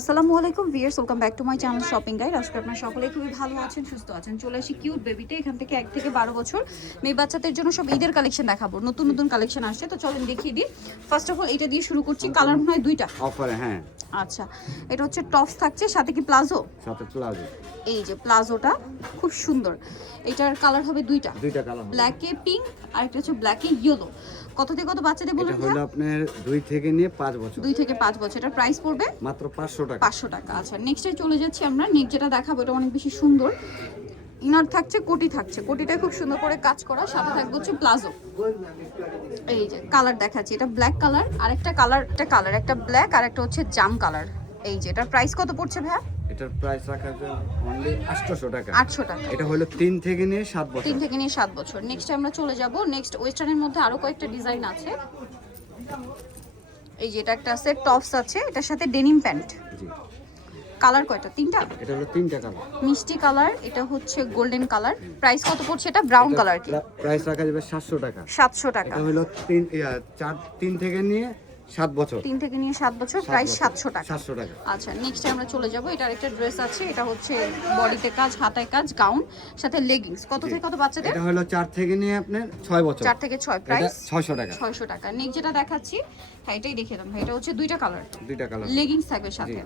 আসসালামু আলাইকুম viewers welcome back to my channel shopping guide আজকে আপনারা সকলে খুবই ভালো আছেন সুস্থ আছেন। চলে আসি কিউট বেবিতে এখান থেকে এক থেকে বারো বছর। মেয়ে বাচ্চাদের জন্য সব ঈদের কালেকশন দেখাবো নতুন নতুন কালেকশন আসছে। তো চলেন দেখিয়ে দিই। ফার্স্ট অফ অল এটা দিয়ে শুরু করছি কালার মনে হয় দুইটা। অফারে হ্যাঁ। আচ্ছা এটা হচ্ছে টপস থাকছে সাথে কি প্লাজো? সাথে প্লাজো। এই যে প্লাজোটা খুব সুন্দর। এটার কালার হবে দুইটা। দুইটা কালার ব্ল্যাকে পিঙ্ক আর একটা হচ্ছে ব্ল্যাকে ইয়েলো কত থেকে কত বাচ্চাদের এটা হলো আপনার দুই থেকে নিয়ে পাঁচ বছর। দুই থেকে পাঁচ বছর। এটার প্রাইস পড়বে? মাত্র পাঁচশো টাকা। পাঁচশো টাকা। আচ্ছা নেক্সটে চলে যাচ্ছি আমরা। নেক্সট যেটা দেখাবো এটা অনেক বেশি সুন্দর। ইনার থাকছে কোটি থাকছে। কোটিটা খুব সুন্দর করে কাজ করা সাথে থাকবে হচ্ছে প্লাজো। এই যে কালার দেখাচ্ছি এটা ব্ল্যাক কালার আরেকটা কালার একটা কালার একটা ব্ল্যাক আর একটা হচ্ছে জাম কালার এই যে এটার প্রাইস কত পড়ছে ভাইয়া? এটার প্রাইস রাখা অনলি আটশোশো টাকা। আটশো টাকা। এটা হলো তিন থেকে নিয়ে সাত বছর। তিন থেকে নিয়ে সাত বছর। নেক্সট আমরা চলে যাব। নেক্সট ওয়েস্টার্নের মধ্যে আরও কয়েকটা ডিজাইন আছে। এই যে এটা একটা আছে টপস আছে এটার সাথে ডেনিম প্যান্ট জি। কালার কয়টা? তিনটা? এটা হলো তিনটা কালার। মিষ্টি কালার এটা হচ্ছে গোল্ডেন কালার। প্রাইস কত পড়ছে এটা? ব্রাউন কালার কি? প্রাইস রাখা যাবে সাতশো টাকা। সাতশো টাকা। এটা হলো তিন চার তিন থেকে নিয়ে সাত বছর। তিন থেকে নিয়ে সাত বছর প্রাইস সাতশো টাকা। সাতশো টাকা। আচ্ছা নেক্সট আমরা চলে যাব। এটা আরেকটা ড্রেস আছে এটা হচ্ছে বডিতে কাজ হাতায় কাজ গাউন সাথে লেগিংস কত থেকে কত বাচ্চাদের? এটা হলো চার থেকে নিয়ে আপনার ছয় বছর। চার থেকে ছয় প্রাইস ছয়শো টাকা। ছয়শো টাকা। নেক্সট যেটা দেখাচ্ছি হ্যাঁ এটাই দেখে ভাই। এটা হচ্ছে দুইটা কালার দুইটা কালার লেগিংস থাকবে সাথে।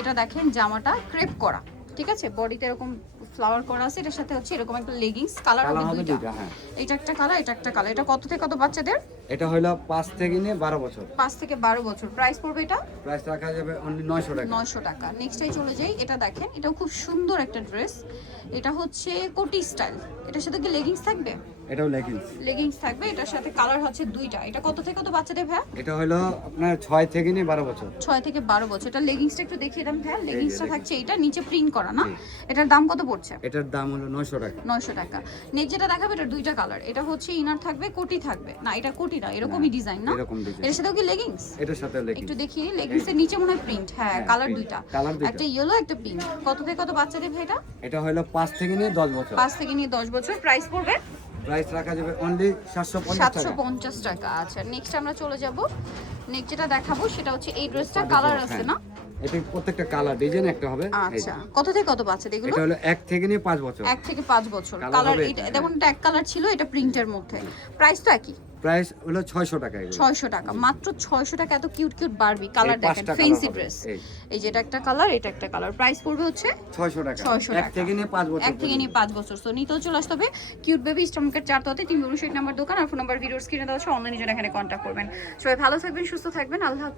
এটা দেখেন জামাটা ক্রেপ করা। ঠিক আছে? বডিতে এরকম ফ্লাওয়ার করা আছে এটার সাথে হচ্ছে এরকম একটা লেগিংস কালার হবে দুইটা। হ্যাঁ। এটা একটা কালার এটা একটা কালার এটা কত থেকে কত বাচ্চাদের? এটা হলো পাঁচ থেকে নিয়ে বারো বছর। পাঁচ থেকে বারো বছর। প্রাইস পড়বে এটা? প্রাইস রাখা যাবে অনলি নয়শো টাকা। নয়শো টাকা। নেক্সটে চলে যাই এটা দেখেন। এটাও খুব সুন্দর একটা ড্রেস এটা হচ্ছে কোটি স্টাইল এটার সাথে কি লেগিংস থাকবে? এটাও লেগিংস লেগিংস থাকবে এটার সাথে কালার হচ্ছে দুইটা। এটা কত থেকে কত বাচ্চাদের ভাইয়া? এটা হলো আপনার ছয় থেকে নিয়ে বারো বছর। ছয় থেকে বারো বছর। এটা লেগিংসটা একটু দেখিয়ে দেন ভাইয়া। লেগিংসটা থাকছে এটা নিচে প্রিন্ট করা না? এটার দাম কত পড়ছে? এটার দাম হলো নয়শো টাকা। নয়শো টাকা। নেক্সট যেটা দেখাবে এটা দুইটা কালার এটা হচ্ছে ইনার থাকবে কোটি থাকবে। না এটা কোটি না এরকমই ডিজাইন না? এরকম ডিজাইন এর সাথেও কি লেগিংস এটার সাথে লেগিংস একটু দেখি লেগিংসের নিচে মনে হয় প্রিন্ট হ্যাঁ হ্যাঁ, কালার দুইটা। একটা ইয়েলো একটা পিঙ্ক কত থেকে কত বাচ্চাদের ভাই এটা? এটা হলো পাঁচ থেকে নিয়ে দশ বছর। পাঁচ থেকে নিয়ে দশ বছর। প্রাইস পড়বে? প্রাইস রাখা যাবে অনলি সাতশো পঞ্চাশ সাতশো টাকা পঞ্চাশ টাকা। আচ্ছা নেক্সট আমরা চলে যাব। নেক্সট যেটা দেখাবো সেটা হচ্ছে এই ড্রেসটা কালার আছে না? এটা প্রত্যেকটা কালার ডিজাইন একটা হবে। আচ্ছা কত থেকে কত বাচ্চাদের এগুলো? এটা হলো এক থেকে নিয়ে পাঁচ বছর। এক থেকে পাঁচ বছর। কালার এটা যেমন এক কালার ছিল এটা প্রিন্টের মধ্যে। প্রাইস তো একই? প্রাইস হলো ছয়শো টাকা এগুলো। ছয়শো টাকা। মাত্র ছয়শো টাকা এত কিউট কিউট বারবি কালার দেখেন ড্রেস এই। যেটা একটা কালার এটা একটা কালার প্রাইস পড়বে হচ্ছে ছয়শো টাকা। 600 এক টাকা। থেকে নিয়ে পাঁচ বছর এক থেকে নিয়ে পাঁচ বছর। সো নিতেও চলে আসতে হবে। কিউট বেবি স্টমকের চার ততে তিন উনষাট নাম্বার দোকান। আর ফোন নাম্বার ভিডিওর স্ক্রিনে দেওয়া আছে। অনলাইনে জন্য এখানে কন্ট্যাক্ট করবেন। সবাই ভালো থাকবেন সুস্থ থাকবেন। আল্লাহ হাফেজ।